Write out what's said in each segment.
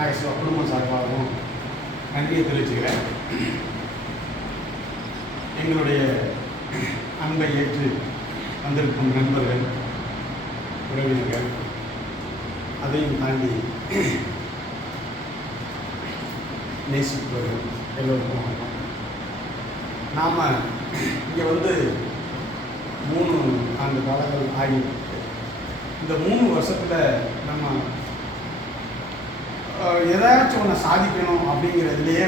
நாகேஸ்வரா குடும்பம் சார்பாகவும் நன்றியை தெரிவிச்சுக்கிறேன். எங்களுடைய அன்பை ஏற்று வந்திருக்கும் நண்பர்கள், உறவினர்கள், அதையும் தாண்டி நேசிப்பவர்கள் எல்லோருக்கும் வணக்கம். நாம் இங்கே 3 ஆண்டு காலங்கள் ஆகியிருக்கு. இந்த 3 வருஷத்தில் நம்ம ஏதாச்சும் ஒன்று சாதிக்கணும் அப்படிங்கிறதுலையே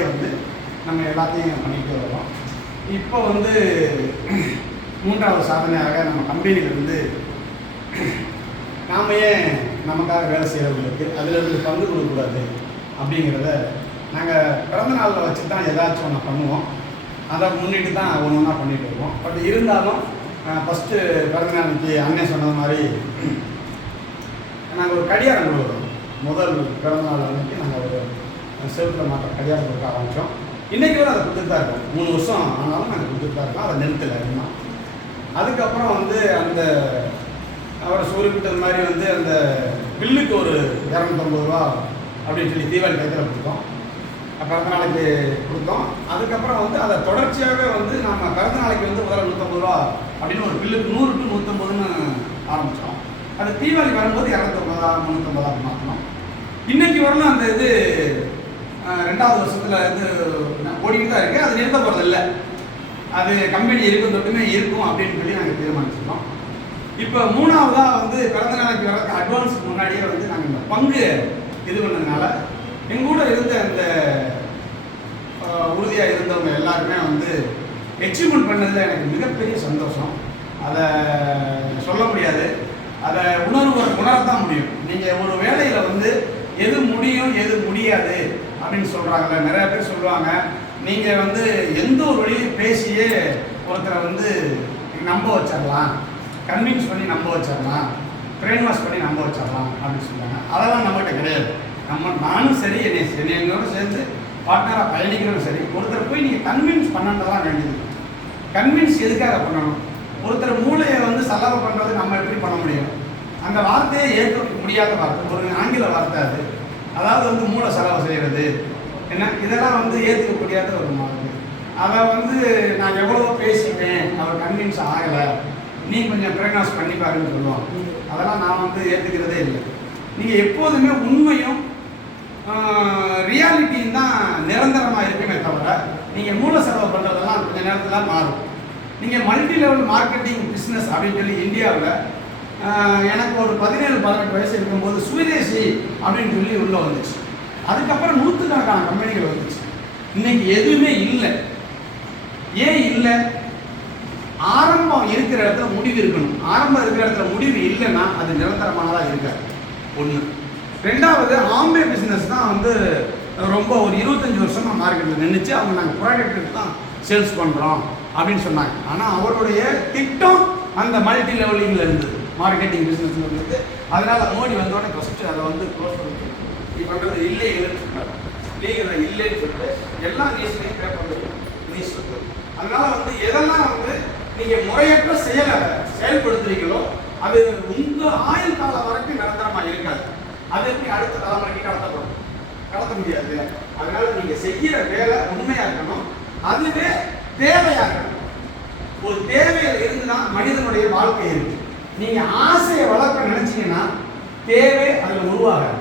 நம்ம எல்லாத்தையும் பண்ணிட்டு வரோம். இப்போ 3வது சாதனையாக நம்ம கம்பெனியிலேருந்து நாம் ஏன் நமக்காக வேலை செய்கிறவங்களுக்கு அதில் பங்கு கொடுக்கக்கூடாது அப்படிங்கிறத நாங்கள் பிறந்த நாளில் வச்சு தான் ஏதாச்சும் ஒன்று பண்ணுவோம். அதை முன்னிட்டு தான் ஒன்று ஒன்றா பண்ணிகிட்டு இருக்கோம். பட் இருந்தாலும் ஃபஸ்ட்டு பிறந்த நாளைக்கு அண்ணன் சொன்னது மாதிரி நாங்கள் ஒரு கடியாரம் கொடுக்குறோம். முதல் பிறந்த நாள் அன்றைக்கி நாங்கள் ஒரு செவத்தில் மாற்ற கடியாரம் கொடுக்க ஆரம்பித்தோம். இன்றைக்கி கூட அதை கொடுத்துட்டு தான் இருக்கோம். 3 வருஷம் ஆனாலும் நாங்கள் கொடுத்துட்டு தான் இருக்கோம். அதை நிறுத்தலை இன்னும். அதுக்கப்புறம் அந்த அவரை குறிப்பிட்டது மாதிரி அந்த பில்லுக்கு ஒரு 250 ரூபா அப்படின்னு சொல்லி தீபாவளி கைத்தில் கொடுத்தோம். பிறந்த நாளைக்கு கொடுத்தோம். அதுக்கப்புறம் அதை தொடர்ச்சியாகவே நம்ம பிறந்த நாளைக்கு முதல்ல 150 ரூபா அப்படின்னு ஒரு பில்லுக்கு 100 to 150ன்னு ஆரம்பித்தோம். அது தீபாவளி வரும்போது 250 350 மாற்றணும். இன்றைக்கி வரலாம் அந்த இது 2வது வருஷத்தில் ஓடிக்கிட்டு தான் இருக்குது. அது நிறுத்த போகிறது இல்லை. அது கம்பெனி இருக்கும் தொட்டுமே இருக்கும் அப்படின்னு சொல்லி நாங்கள் தீர்மானிச்சிருக்கோம். இப்போ 3வதாக பிறந்த நாளைக்கு வரதுக்கு அட்வான்ஸுக்கு முன்னாடியே நாங்கள் இந்த பங்கு இது பண்ணதுனால எங்கள் கூட இருந்த அந்த உறுதியாக இருந்தவங்க எல்லாருமே அச்சீவ்மெண்ட் பண்ணதில் எனக்கு மிகப்பெரிய சந்தோஷம். அதை சொல்ல முடியாது. அதை உணரத்தான் முடியும். நீங்கள் ஒரு வேலையில் எது முடியும் எது முடியாது அப்படின்னு சொல்கிறாங்களே, நிறையா பேர் சொல்லுவாங்க, நீங்கள் எந்த ஒரு வழியிலையும் பேசியே ஒருத்தரை நம்ப வச்சிடலாம், கன்வின்ஸ் பண்ணி நம்ப வச்சிடலாம், பிரெயின் வாஷ் பண்ணி நம்ப வச்சிடலாம் அப்படின்னு சொல்லுவாங்க. அதெல்லாம் நம்மகிட்ட கிடையாது. நானும் சரி, என்னோட சேர்ந்து பார்ட்னராக பயணிக்கிறதும் சரி, ஒருத்தரை போய் நீங்கள் கன்வின்ஸ் பண்ணதான் வேண்டியது. கன்வின்ஸ் எதுக்காக பண்ணணும்? ஒருத்தர் மூளையை செலவு பண்ணுறது நம்ம எப்படி பண்ண முடியும்? அந்த வார்த்தையை ஏற்க முடியாத வார்த்தை, ஒரு ஆங்கில வார்த்தை அது. அதாவது மூளை செலவு செய்கிறது என்ன, இதெல்லாம் ஏற்றுக்க முடியாத ஒரு வார்த்தை. அதை நான் எவ்வளவோ பேசிட்டேன், அவர் கன்வின்ஸ் ஆகலை, நீ கொஞ்சம் பிரெயின் பண்ணி பாருன்னு சொல்லுவாங்க. அதெல்லாம் நான் ஏற்றுக்கிறதே இல்லை. நீங்கள் எப்போதுமே உண்மையும் ரியாலிட்டியும் தான் நிரந்தரமாக இருக்குமே தவிர, நீங்கள் மூல செலவு பண்ணுறதெல்லாம் கொஞ்சம் நேரத்தில் மாறும். நீங்கள் மல்டி லெவல் மார்க்கெட்டிங் பிஸ்னஸ் அப்படின்னு சொல்லி இந்தியாவில் எனக்கு ஒரு 17-18 வயசு இருக்கும்போது சுவிதேசி அப்படின்னு சொல்லி உள்ளே வந்துச்சு. அதுக்கப்புறம் 100கணக்கான கம்பெனிகள் வந்துச்சு. இன்றைக்கி எதுவுமே இல்லை. ஏன் இல்லை? ஆரம்பம் இருக்கிற இடத்துல முடிவு இருக்கணும். ஆரம்பம் இருக்கிற இடத்துல முடிவு இல்லைன்னா அது நிரந்தரமானதாக இருக்காது. 1. 2வது, ஆம்பே பிஸ்னஸ் தான் ரொம்ப ஒரு 25 வருஷமாக மார்க்கெட்டில் நின்றுச்சு. அவங்க நாங்கள் ப்ராடக்ட்டுக்கு தான் சேல்ஸ் பண்ணுறோம் அப்படின்னு சொன்னாங்க. ஆனால் அவருடைய திட்டம் அந்த மல்டி லெவலிங்கில் இருந்தது, மார்க்கெட்டிங் பிஸ்னஸில் இருந்தது. அதனால் மோடி வந்தோடனே ஃபஸ்ட்டு அதை க்ளோஸ் பண்ணி இது பண்ணுறது இல்லைன்னு சொன்னார். லீகலாக இல்லைன்னு சொல்லிட்டு எல்லா நியூஸ்லையும் பேப்பர் நியூஸ் வருது. அதனால் எதெல்லாம் நீங்கள் முறையற்ற செயல்படுத்துறீங்களோ அது உங்கள் ஆயுள் காலம் வரைக்கும் நிரந்தரமாக இருக்காது. அது எப்படி அடுத்த தலைமுறைக்கு கடத்த முடியாது. அதனால நீங்கள் செய்கிற வேலை உண்மையாக இருக்கணும், அதுவே தேவையாக இருக்கணும். ஒரு தேவையில் இருந்து தான் மனிதனுடைய வாழ்க்கை இருக்கு. நீங்கள் ஆசையை வளர்க்க நினைச்சீங்கன்னா தேவை அதில் உருவாகாது.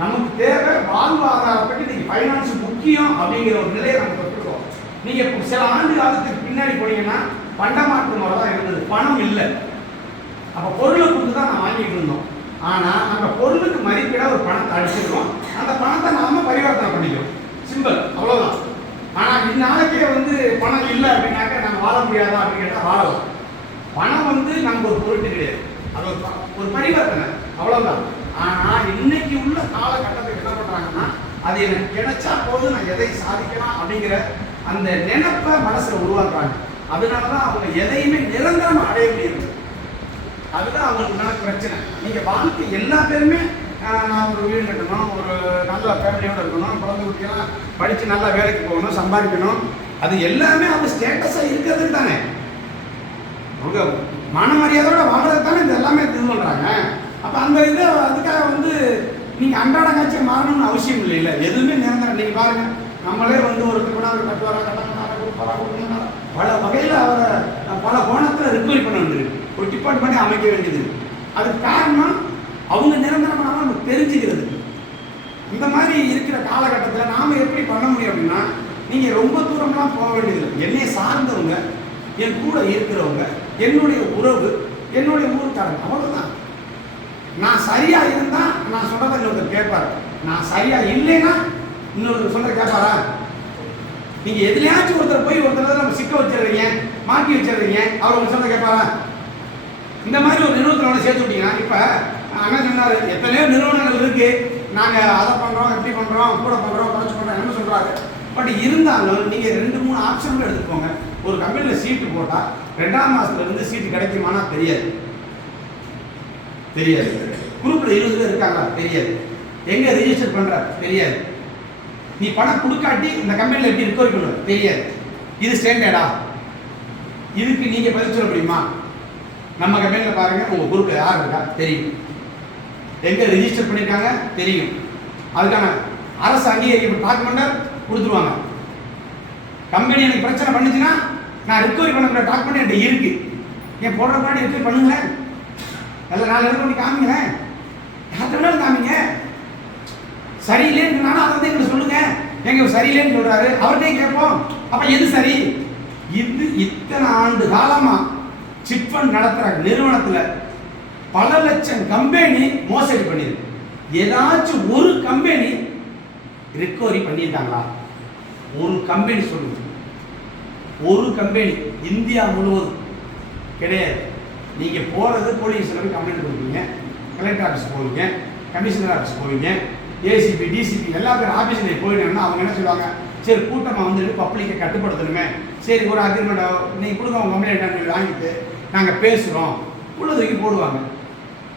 நமக்கு தேவை வாழ்வாதாரப்பட்டு நீங்கள் ஃபைனான்ஸ் முக்கியம் அப்படிங்கிற ஒரு நிலையை நம்ம பெற்றுக்கோம். நீங்கள் சில ஆண்டு காலத்துக்கு பின்னாடி போனீங்கன்னா பண்டமாற்று முறை தான் இருந்தது, பணம் இல்லை. அப்போ பொருளை கொடுத்து தான் நான் வாங்கிட்டு இருந்தோம். ஆனால் அந்த பொருளுக்கு மதிப்பிட ஒரு பணத்தை அடிச்சிருக்கோம். அந்த பணத்தை நாம பரிவர்த்தனை பண்ணிக்கிறோம். சிம்பிள், அவ்வளோதான். ஆனால் இந்நாளைக்கே பணம் இல்லை அப்படின்னாக்க நம்ம வாழ முடியாதா அப்படின்னு கேட்டால் வாழலாம். பணம் நமக்கு ஒரு பொருட்டு கிடையாது, அது ஒரு பரிவர்த்தனை, அவ்வளோதான். ஆனால் இன்னைக்கு உள்ள காலகட்டத்துக்கு என்ன பண்ணுறாங்கன்னா, அது எனக்கு கிடைச்சா போது நான் எதை சாதிக்கலாம் அப்படிங்கிற அந்த நினைப்பை மனசில் உருவாக்குறாங்க. அதனால தான் அவங்க எதையுமே நிரந்தரமாக அடைய முடியாது. அதுதான் அவங்களுக்கு பிரச்சனை. நீங்கள் வாழ்க்கை எல்லா பேருமே நான் ஒரு வீடு கட்டணும், ஒரு நல்ல ஃபேமிலியோடு இருக்கணும், குழந்தை குட்டியெல்லாம் படித்து நல்லா வேலைக்கு போகணும், சம்பாதிக்கணும், அது எல்லாமே அவங்க ஸ்டேட்டஸாக இருக்கிறதுக்கு தானே. அவங்க மன மரியாதையோட வாழ்றதுக்கு தானே இது எல்லாமே இது பண்ணுறாங்க. அப்போ அந்த இதை அதுக்காக நீங்க அன்றாட காட்சியை மாறணும்னு அவசியம் இல்லை. இல்லை எதுவுமே நிரந்தரம். நீங்க பாருங்க, நம்மளே வந்து ஒருத்தர் கூட அவர் கட்டுவாரா கட்டமாட்டாரா கொடுப்பாரா பல வகையில் அவரை பல கோணத்தில் ரிக்கவரி பண்ண வேண்டியது, ஒரு டிபார்ட்மெண்ட்டே அமைக்க வேண்டியது. அதுக்கு காரணம் அவங்க நிரந்தரமாக நம்ம தெரிஞ்சுக்கிறது. இந்த மாதிரி இருக்கிற காலகட்டத்தில் நாம் எப்படி பண்ண முடியும் அப்படின்னா, நீங்கள் ரொம்ப தூரம்லாம் போக வேண்டியதில்லை. என்னை சார்ந்தவங்க, என் கூட இருக்கிறவங்க, என்னுடைய உறவு, என்னுடைய ஊருக்காரங்க, அவ்வளோதான். நான் சரியாக இருந்தால் நான் சொல்கிறத இன்னொருத்தர் கேட்பார். நான் சரியாக இல்லைன்னா இன்னொருத்தர் சொல்கிற கேட்பாரா? நீங்கள் எதுலையாச்சும் ஒருத்தர் போய் ஒருத்தர் நம்ம சிக்க வச்சிடுறீங்க, மாட்டி வச்சிடுறீங்க, அவர் ஒன்று சொல்ல கேட்பாரா? இந்த மாதிரி ஒரு நிறுவனத்தோட சேர்த்து விட்டீங்கன்னா, இப்போ அண்ணன் சொன்னார், எத்தனையோ நிறுவனங்கள் இருக்குது, நாங்கள் அதை பண்ணுறோம், எப்படி பண்ணுறோம், கூட பண்ணுறோம், குறைச்சி பண்ணுறோம் என்ன சொல்கிறாங்க. பட் இருந்தாலும் நீங்கள் 2-3 ஆப்ஷன்கள் எடுத்துக்கோங்க. ஒரு கம்பெனியில் சீட்டு போட்டால் 2ஆம் மாதத்துலேருந்து சீட்டு கிடைக்குமானா தெரியாது. தெரியாது. குரூப்பில் 20 பேர் இருக்காங்களா? தெரியாது. எங்கே ரெஜிஸ்டர் பண்ணுற? தெரியாது. நீ பணம் கொடுக்காட்டி இந்த கம்பெனியில் எப்படி ரிகவரி பண்ணுவ? தெரியாது. இது ஸ்டாண்டர்டா? இதுக்கு நீங்கள் பதில் சொல்ல முடியுமா? நம்ம கம்பெனியில் பாருங்கள், உங்கள் குரூப்பில் யார் இருக்கா தெரியும், எங்கே ரெஜிஸ்டர் பண்ணியிருக்காங்க தெரியும், அதுக்கான அரசு அங்கீகரிக்கப்பட்ட டாக்குமெண்ட் கொடுத்துருவாங்க. கம்பெனி எனக்கு பிரச்சனை பண்ணுச்சுன்னா நான் ரிகவரி பண்ண டாக்குமெண்ட் என்கிட்ட இருக்கு. என் போடுற முன்னாடி ரிகவரி பண்ணுங்களேன், அதில் 4 இடத்துல பண்ணி காமிங்களேன், யார்கிட்ட காமிங்க. சரியில்லைன்னு நானும் அதை வந்து எங்களுக்கு சொல்லுங்க, எங்க சரியில்லைன்னு சொல்றாரு, அவர்கிட்டையும் கேட்போம். அப்ப எது சரி? இது இத்தனை ஆண்டு காலமா சிட் ஃபண்ட் நடத்துற நிறுவனத்துல பல லட்சம் கம்பெனி மோசடி பண்ணிருக்கு. ஏதாச்சும் ஒரு கம்பெனி ரிகவரி பண்ணிட்டாங்களா? ஒரு கம்பெனி சொல்லுங்க. ஒரு கம்பெனி இந்தியா முழுவதும் கிடையாது. நீங்க போறது போலீஸ்ல போய் கம்ப்ளைண்ட் கொடுப்பீங்க, கலெக்டர் ஆஃபீஸ் போவீங்க, கமிஷனர் ஆஃபீஸ் போவீங்க, ஏசிபி டிசிபி எல்லா பேர் ஆஃபீஸில் போயிட்டீங்கன்னா அவங்க என்ன சொல்லுவாங்க, சரி கூட்டமாக வந்துட்டு பப்ளிக்கை கட்டுப்படுத்தணுமே, சரி ஒரு அக்ரிமெண்ட் நீங்கள் கொடுங்க, அவங்க கம்ப்ளைண்ட் வாங்கிட்டு நாங்கள் பேசுகிறோம் உள்ள தூக்கி போடுவாங்க.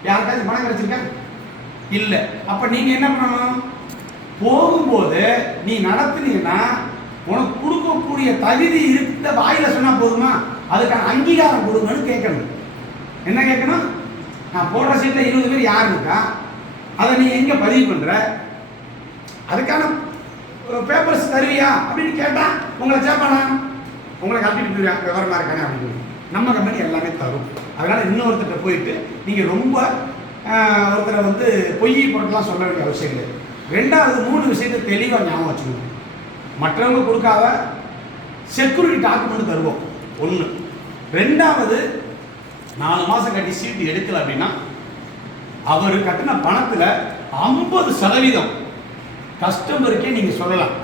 யாருக்காச்சும் பணம் கிடைச்சிருக்கா? இல்லை. அப்போ நீங்கள் என்ன பண்ணணும்? போகும்போது நீ நடத்துனீங்கன்னா உனக்கு கொடுக்கக்கூடிய தகுதி இருந்த வாயில சொன்னால் போதுமா? அதுக்கான அங்கீகாரம் கொடுங்கன்னு கேட்கணும். என்ன கேட்கணும்? நான் போடுற சீட்டில் 20 பேர் யார் இருக்கா, அதை நீ எங்கே பதிவு பண்ணுற, அதுக்கான பேப்பர்ஸ் தருவியா அப்படின்னு கேட்டால் உங்களை சேர்ப்பானா? உங்களை கட்டிட்டு விவரமாக இருக்கானே அப்படின்னு. நம்ம கம்பெனி எல்லாமே தரும். அதனால் இன்னொருத்தர் போயிட்டு நீங்கள் ரொம்ப ஒருத்தரை வந்து பொய் பொருட்கள்லாம் சொல்ல வேண்டிய அவசியம் இல்லை. 2வது 3 விஷயத்தை தெளிவாக ஞாபகம் வச்சுக்கணும். மற்றவங்க கொடுக்காத செக்யூரிட்டி டாக்குமெண்ட் தருவோம் 1. 2வது 4 மாதம் கட்டி சீட்டு எடுக்கல அப்படின்னா அவர் கட்டின பணத்தில் 50% கஸ்டமருக்கே நீங்கள் சொல்லலாம்,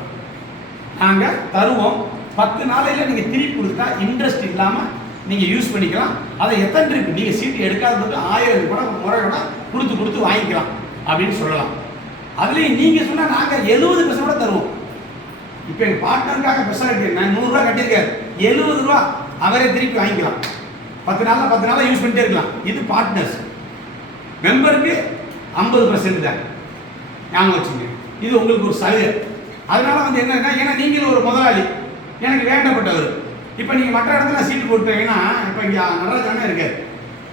நாங்கள் தருவோம், 10 நாளையில் நீங்கள் திருப்பி கொடுத்தா இன்ட்ரெஸ்ட் இல்லாமல் நீங்கள் யூஸ் பண்ணிக்கலாம். அதை எத்தனை ட்ரிப் நீங்கள் சீட்டு எடுக்காததுக்கு 1000 கூட முறையோட கொடுத்து வாங்கிக்கலாம் அப்படின்னு சொல்லலாம். அதுலேயும் நீங்கள் சொன்னால் நாங்கள் 70% கூட தருவோம். இப்போ எங்கள் பார்ட்னருக்காக ஸ்பெஷாலிட்டி என்ன, 100 ரூபா கட்டியிருக்காரு, 70 ரூபா அவரே திருப்பி வாங்கிக்கலாம். 10 நாளில் யூஸ் பண்ணிட்டே இருக்கலாம். இது பார்ட்னர்ஸ். மெம்பருக்கு 50% தான், ஞாபகம் வச்சுங்க. இது உங்களுக்கு ஒரு சலுகை. அதனால வந்து என்னன்னா, ஏன்னா நீங்களும் ஒரு முதலாளி, எனக்கு வேண்டப்பட்டவர். இப்போ நீங்கள் மற்ற இடத்துல சீட்டு போட்டுட்டீங்கன்னா, இப்போ இங்கே நடராஜானே இருக்காரு,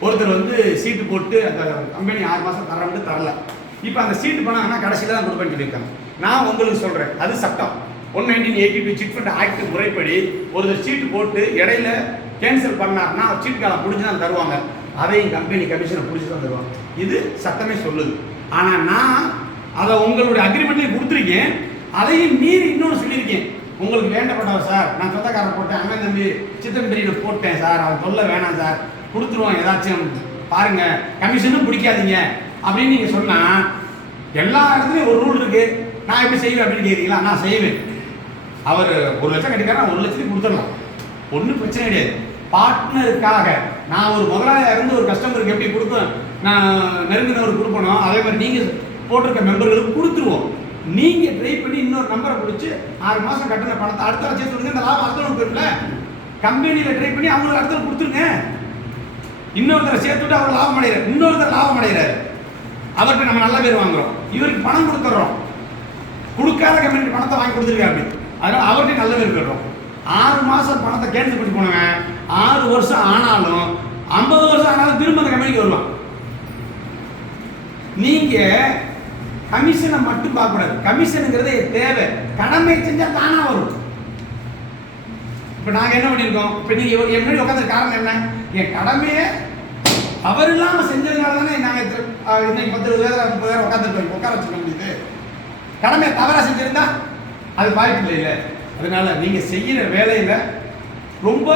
ஒருத்தர் வந்து சீட்டு போட்டு அந்த கம்பெனி 6 மாதம் தரம்ட்டு தரல. இப்போ அந்த சீட்டு பண்ணாங்கன்னா கடைசியில் தான் கொடுப்பேன்னு சொல்லியிருக்காங்க. நான் உங்களுக்கு சொல்கிறேன், அது சட்டம். 1982 சிட் ஃபண்ட் ஆக்ட் முறைப்படி ஒருத்தர் சீட்டு போட்டு இடையில கேன்சல் பண்ணார்னா சீட்டு காலம் பிடிச்சி தான் தருவாங்க. அதையும் கம்பெனி கமிஷனை பிடிச்சி தான் தருவாங்க. இது சட்டமே சொல்லுது. ஆனால் நான் அதை உங்களுடைய அக்ரிமெண்ட்லேயும் கொடுத்துருக்கேன். அதையும் மீறி இன்னொன்று சொல்லியிருக்கேன், உங்களுக்கு வேண்டப்பட்டவர் சார், நான் சொந்தக்காரன் போட்டேன், அண்ணன் தம்பி சித்தன் பெரியனை போட்டேன் சார், அவன் சொல்ல வேணாம் சார், கொடுத்துருவோம், ஏதாச்சும் பாருங்க, கமிஷனும் பிடிக்காதீங்க அப்படின்னு நீங்கள் சொன்னால், எல்லா இடத்துலையும் ஒரு ரூல் இருக்குது. நான் எப்படி செய்வேன் அப்படின்னு கேட்குறீங்களா? நான் செய்வேன். அவர் 1 லட்சம் கட்டிக்காரன் 1 லட்சத்துக்கு கொடுத்துடலாம், ஒன்றும் பிரச்சனை கிடையாது. பார்ட்னருக்காக நான் ஒரு முதலாளியாக இருந்து ஒரு கஸ்டமருக்கு எப்படி கொடுப்பேன், நான் நெருங்கினவர் கொடுக்கணும், அதே மாதிரி நீங்கள் போட்டிருக்க மெம்பர்களுக்கு கொடுத்துருவோம். நீங்கள் ட்ரை பண்ணி இன்னொரு நம்பரை பிடிச்சி 6 மாதம் கட்டின பணத்தை அடுத்த சேர்த்து விடுங்க. இந்த லாபம் அடுத்தவங்க போயிருல, கம்பெனியில் ட்ரை பண்ணி அவங்களுக்கு அடுத்த கொடுத்துருங்க. இன்னொருத்தரை சேர்த்து விட்டு அவர் லாபம் அடைகிறார், இன்னொருத்தர் லாபம் அடைகிறார், அவர்கிட்ட நம்ம நல்ல பேர் வாங்குறோம், இவருக்கு பணம் கொடுத்துட்றோம், கொடுக்காத கம்பெனிக்கு பணத்தை வாங்கி கொடுத்துருக்கேன் அப்படின்னு. அதனால் அவர்கிட்ட நல்ல பேர் பெறுறோம். 6 மாதம் பணத்தை கேன்சல் பண்ணி போனவன் 6 வருஷம் ஆனாலும் 50 வருஷம் ஆனாலும் திரும்ப அந்த கம்பெனிக்கு வருவான். நீங்கள் கமிஷனை மட்டும் பார்க்கக்கூடாது. கமிஷனுங்கிறது தேவை, கடமை செஞ்சால் தானா வரும். இப்போ நாங்கள் என்ன பண்ணியிருக்கோம், இப்போ நீங்கள் எப்படி உட்காந்து காரணம் என்ன, என் கடமையை அவர் இல்லாமல் செஞ்சதுனால தானே நாங்கள் இன்னைக்கு 10-20 பேர் 30 பேர் உட்காந்துருக்கோம், உட்கார வச்சுக்க முடியுது. கடமையை தவறாக செஞ்சுருந்தா அது வாய்ப்பு இல்லை. அதனால நீங்கள் செய்கிற வேலையில் ரொம்ப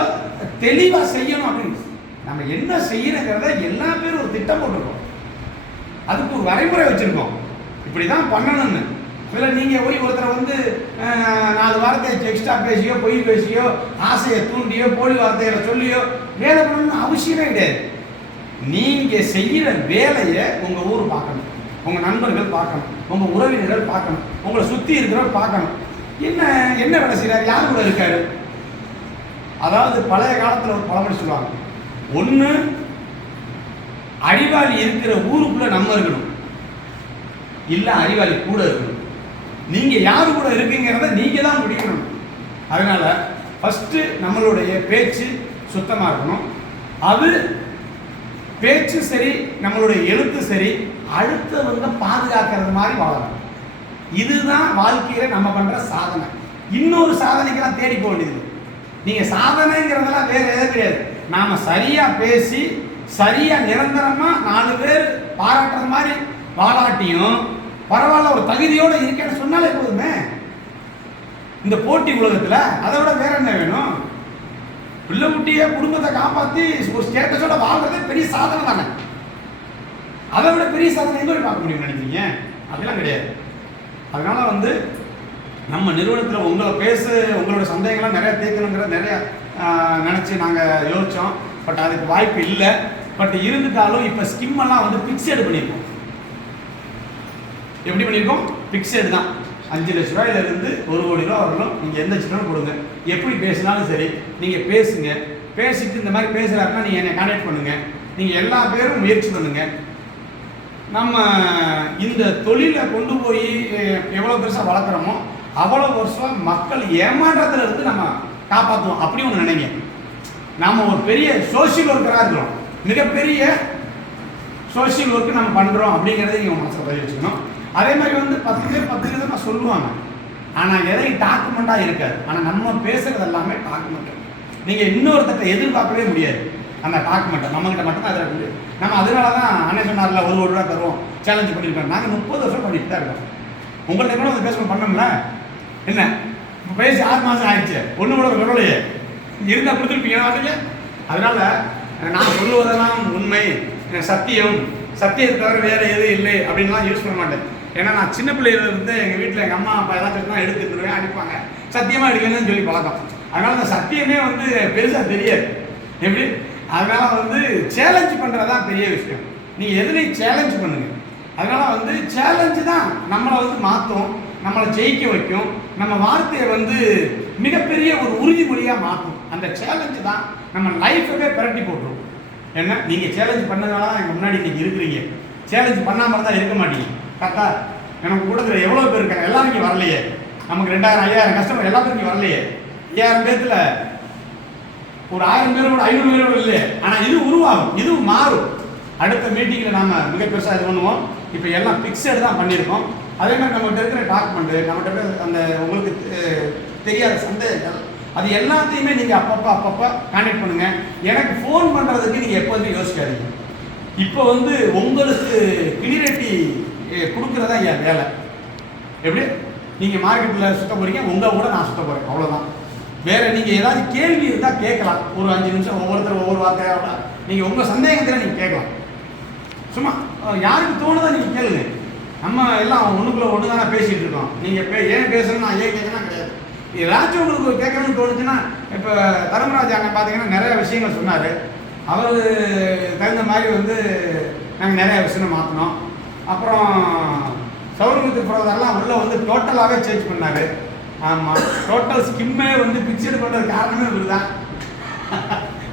தெளிவாக செய்யணும். அப்படின்னு நம்ம என்ன செய்யணுங்கிறத எல்லா பேரும் ஒரு திட்டம் போட்டிருக்கோம், அதுக்கு ஒரு வரைமுறை வச்சுருக்கோம், இப்படி தான் பண்ணணும்னு. அதில் நீங்கள் போய் ஒருத்தரை வந்து 4 வார்த்தை எக்ஸ்ட்ரா பேசியோ, பொய் பேசியோ, ஆசையை தூண்டியோ, போலி வார்த்தைகளை சொல்லியோ வேலை பண்ணணும்னு அவசியமே கிடையாது. நீங்கள் செய்கிற வேலையை உங்கள் ஊர் பார்க்கணும், உங்கள் நண்பர்கள் பார்க்கணும், உங்கள் உறவினர்கள் பார்க்கணும், உங்களை சுற்றி இருக்கிறவர் பார்க்கணும். என்ன வேலை செய்கிறார், யார் கூட இருக்காரு. அதாவது பழைய காலத்தில் ஒரு பழமொழி சொல்லுவாங்க, ஒன்று அறிவாளி இருக்கிற ஊருக்குள்ள நம்ம இருக்கணும், இல்லை அறிவாளி கூட இருக்கணும். நீங்கள் யாரு கூட இருக்கீங்கிறத நீங்கள் தான் முடிக்கணும். அதனால ஃபஸ்ட்டு நம்மளுடைய பேச்சு சுத்தமாக இருக்கணும். அது பேச்சு சரி, நம்மளுடைய எழுத்து சரி, அடுத்தவங்க பாதுகாக்கிறது மாதிரி வாழணும். இதுதான் வாழ்க்கையில் நம்ம பண்ணுற சாதனை. இன்னொரு சாதனைக்கெல்லாம் தேடி போக வேண்டியது. நீங்கள் சாதனைங்கிறதெல்லாம் வேறு எதுவும் கிடையாது. நாம் சரியாக பேசி சரியாக நிரந்தரமாக 4 பேர் பாராட்டுற மாதிரி வாழாட்டியும் பரவாயில்ல, ஒரு தகுதியோடு இருக்கேன்னு சொன்னாலே போதுமே. இந்த போட்டி உலகத்தில் அதை விட வேற என்ன வேணும்? பிள்ளை குட்டியை குடும்பத்தை காப்பாற்றி ஒரு ஸ்டேட்டஸோட வாழ்றதே பெரிய சாதனை தானே. அதை விட பெரிய சாதனை எங்கே போய் பார்க்க முடியும்னு நினைக்கிறீங்க? அதெல்லாம் கிடையாது. அதனால வந்து நம்ம நிறுவனத்தில் உங்களோட சந்தேகங்கள்லாம் நிறையா தீர்க்கணுங்கிற நிறையா நினச்சி நாங்கள் யோசித்தோம். பட் அதுக்கு வாய்ப்பு இல்லை. பட் இருந்துட்டாலும் இப்போ ஸ்கிம்மெல்லாம் வந்து பிக்சடு பண்ணியிருக்கோம். எப்படி பண்ணியிருக்கோம்? பிக்சடு தான். 5 லட்ச ரூபாயிலிருந்து 1 கோடி ரூபா வரணும். நீங்கள் எந்த சின்னம் கொடுங்க, எப்படி பேசினாலும் சரி, நீங்கள் பேசுங்க. பேசிட்டு இந்த மாதிரி பேசுகிறாருன்னா நீங்கள் என்னை கான்டாக்ட் பண்ணுங்கள். நீங்கள் எல்லா பேரும் முயற்சி பண்ணுங்கள். நம்ம இந்த தொழிலை கொண்டு போய் எவ்வளோ பெருசாக வளர்க்குறோமோ அவ்வளோ வருஷம் மக்கள் ஏமாற்றத்தில் இருந்து நம்ம காப்பாற்றுவோம். அப்படி ஒன்று நினைங்க. நாம் ஒரு பெரிய சோஷியல் ஒர்க்கராக இருக்கிறோம், மிகப்பெரிய சோஷியல் ஒர்க்கு நம்ம பண்ணுறோம் அப்படிங்கிறத நீங்கள் மனசில் பதிவு வச்சுக்கணும். அதே மாதிரி வந்து 10 பேர் 10 விதமாக சொல்லுவாங்க, ஆனால் எதையும் டாக்குமெண்ட்டாக இருக்காது. ஆனால் நம்ம பேசுகிறது எல்லாமே டாக்குமெண்ட். நீங்கள் இன்னொருத்தட்ட எதிர்பார்க்கவே முடியாது. அந்த டாக்குமெண்ட்டை நம்மகிட்ட மட்டும்தான் அதில் முடியாது. நம்ம அதனால தான் அண்ணே சொன்னார்ல 1 கோடி ரூபா தருவோம் சேலஞ்சு பண்ணியிருக்கோம். நாங்கள் 30 வருஷம் பண்ணிட்டு தான் இருக்கோம். உங்கள்கிட்ட கூட அந்த பேசணும் பண்ணோம்ல, என்ன இப்போ பேசி 6 மாதம் ஆயிடுச்சு, ஒன்று கூட சொல்லலையே, இருந்தால் கொடுத்துருப்பீங்க வார்த்தைங்க. அதனால் நான் சொல்லுவதெல்லாம் உண்மை, சத்தியம், சத்தியத்தை தவிர வேறு எதுவும் இல்லை அப்படின்லாம் யூஸ் பண்ண மாட்டேன். ஏன்னா நான் சின்ன பிள்ளையிலேருந்து எங்கள் வீட்டில் எங்கள் அம்மா அப்பா ஏதாச்சும் தான் எடுத்துருவேன், அடிப்பாங்க, சத்தியமாக எடுக்கலன்னு சொல்லி பழக்கம். அதனால் அந்த சத்தியமே வந்து பெருசாக தெரியாது. எப்படி? அதனால் வந்து சேலஞ்சு பண்ணுறதான் பெரிய விஷயம். நீங்கள் எதுலையும் சேலஞ்சு பண்ணுங்கள். அதனால் வந்து சேலஞ்சு தான் நம்மளை வந்து மாற்றும், நம்மளை ஜெயிக்க வைக்கும், நம்ம வார்த்தையை வந்து மிகப்பெரிய ஒரு உறுதிமொழியாக மாற்றும். அந்த சேலஞ்சு தான் நம்ம லைஃபவே பிரட்டி போட்டுரும். ஏன்னா நீங்கள் சேலஞ்சு பண்ணதுனால தான் எங்கள் முன்னாடி நீங்கள் இருக்கிறீங்க. சேலஞ்சு பண்ணாமல் தான் இருக்க மாட்டீங்க. கரெக்டா? எனக்கு கூட்டத்தில் எவ்வளோ பேர் இருக்காங்க, எல்லாரும் இங்கே வரலையே. நமக்கு 2000 5000 கஸ்டமர் எல்லாத்துக்கும் இங்கே வரலையே. 5000 பேர்த்தில் ஒரு 1000 பேரோட 500 பேரோட இல்லையே. ஆனால் இது உருவாகும், இதுவும் மாறும். அடுத்த மீட்டிங்கில் நாம் மிக பெருசாக இது பண்ணுவோம். இப்போ எல்லாம் பிக்சடு தான் பண்ணியிருக்கோம். அதே மாதிரி நம்மகிட்ட இருக்கிற டாக்குமெண்ட்டு, நம்மகிட்ட அந்த உங்களுக்கு தெரியாத சந்தேகங்கள், அது எல்லாத்தையுமே நீங்கள் அப்பப்போ கான்டாக்ட் பண்ணுங்கள். எனக்கு ஃபோன் பண்ணுறதுக்கு நீங்கள் எப்போதுமே யோசிக்காதீங்க. இப்போ வந்து உங்களுக்கு கிளியரிட்டி கொடுக்குறதா என் வேலை. எப்படி? நீங்கள் மார்க்கெட்டில் சுத்த போகிறீங்க, உங்கள் கூட நான் சுத்த போகிறேன், அவ்வளோதான். வேறு நீங்கள் ஏதாவது கேள்வி இருந்தால் கேட்கலாம். ஒரு 5 நிமிஷம் ஒவ்வொருத்தர் ஒவ்வொரு வார்த்தையோட நீங்கள் உங்கள் சந்தேகத்தில் நீங்கள் கேட்கலாம். சும்மா யாருக்கு தோணுதோ நீங்கள் கேளுங்க. நம்ம எல்லாம் ஒன்றுக்குள்ளே ஒன்று தானே பேசிகிட்டு இருக்கோம். நீங்கள் ஏன் பேசணும், நான் ஏன் கேட்கணும் கிடையாது. ஏதாச்சும் உங்களுக்கு கேட்கணும்னு தோணுச்சுன்னா, இப்போ தர்மராஜ் அண்ணன் பார்த்தீங்கன்னா நிறைய விஷயங்கள் சொன்னார். அவர் தகுந்த மாதிரி வந்து நாங்கள் நிறைய விஷயம் மாற்றினோம். அப்புறம் சௌரமித்து பிரதர்லாம் உள்ளே வந்து டோட்டலாகவே சேஞ்ச் பண்ணார். ஆமாம், டோட்டல் ஸ்கிம்மே வந்து பிக்சடு பண்ணுறது காரணமே இவர் தான்.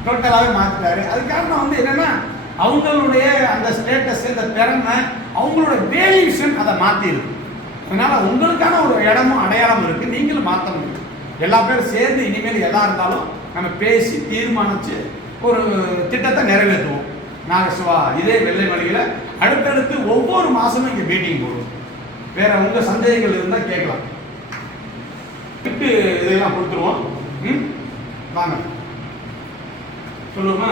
டோட்டலாகவே மாற்றிட்டாரு. அது காரணம் வந்து என்னென்னா, அவங்களுடைய அந்த ஸ்டேட்டஸ், இந்த திறமை, அவங்களோட வேல்யூஷன் அதை மாற்றிருக்கு. அதனால் உங்களுக்கான ஒரு இடமும் அடையாளம் இருக்குது, நீங்களும் மாற்ற முடியும். எல்லா பேரும் சேர்ந்து இனிமேல் எதாக இருந்தாலும் நம்ம பேசி தீர்மானித்து ஒரு திட்டத்தை நிறைவேற்றுவோம். நாங்கள் சிவா இதே வெள்ளை மலையில் அடுத்தடுத்து ஒவ்வொரு மாதமும் இங்கே மீட்டிங் போடுவோம். வேற உங்க சந்தேகங்கள் இருந்தால் கேட்கலாம். இதெல்லாம் கொடுத்துருவோம். வாங்க சொல்லுவோமா?